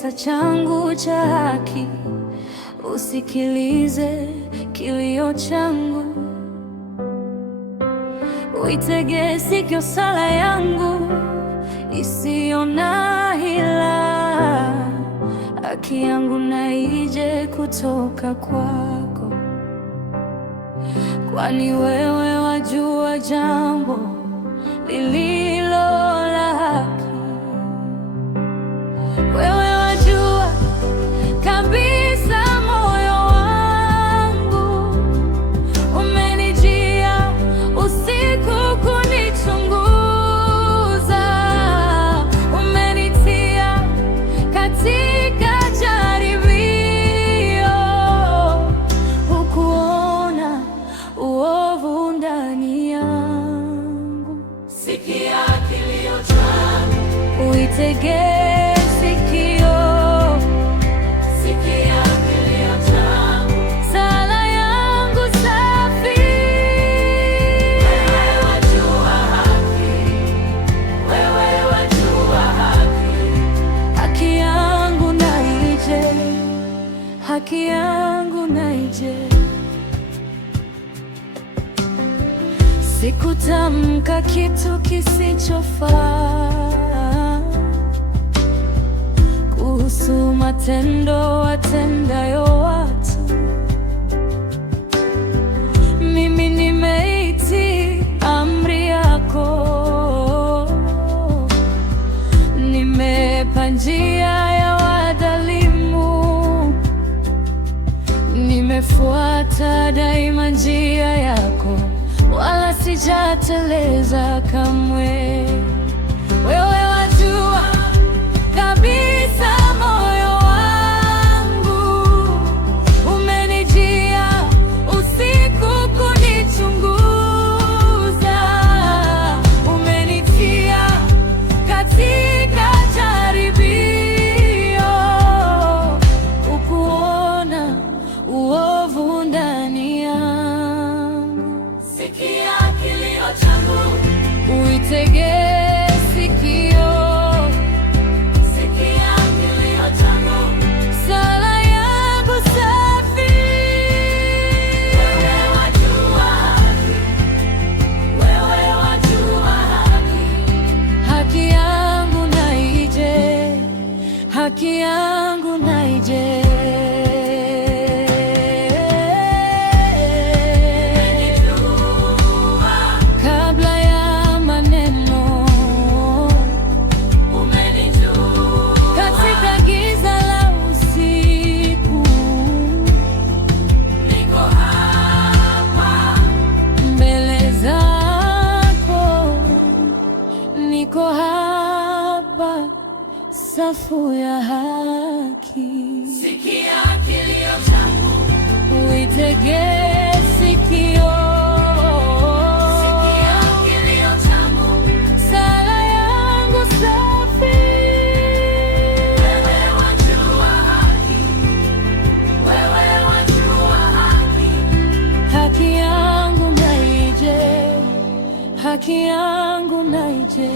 kisa changu cha haki, usikilize kilio changu, uitege sikio sala yangu isiyo na hila. Haki yangu na ije kutoka kwako, kwani wewe wajua jambo lililo la haki. Wewe wajua kabisa moyo wangu, umenijia usiku kunichunguza, umenitia katika jaribio, hukuona uovu ndani yangu. Sikia kilio changu, uitege haki yangu na ije. Sikutamka kitu kisichofaa kuhusu matendo watendayo watu. Mimi nimeitii amri yako, nimepa njia ya wadhalimu, nimefuata daima njia yako, wala sijateleza kamwe. Wewe wajua kabisa moyo wangu, umenijia usiku kunichunguza, umenitia katika jaribio, ukuona uovu ndani yangu. Sikia kilio changu, uitege sikio. sikia kilio changu, Sala yangu safi, wewe wajua haki, wewe wajua haki. haki yangu na ije, haki yangu na ije. Kabla ya maneno, katika giza la usiku, Niko hapa, mbele zako, niko hapa, safu ya haki. sikia kilio changu, Uitege sikio, sikia kilio changu, sala yangu safi, wewe wajua haki, wewe wajua haki. haki yangu na ije, haki yangu na ije.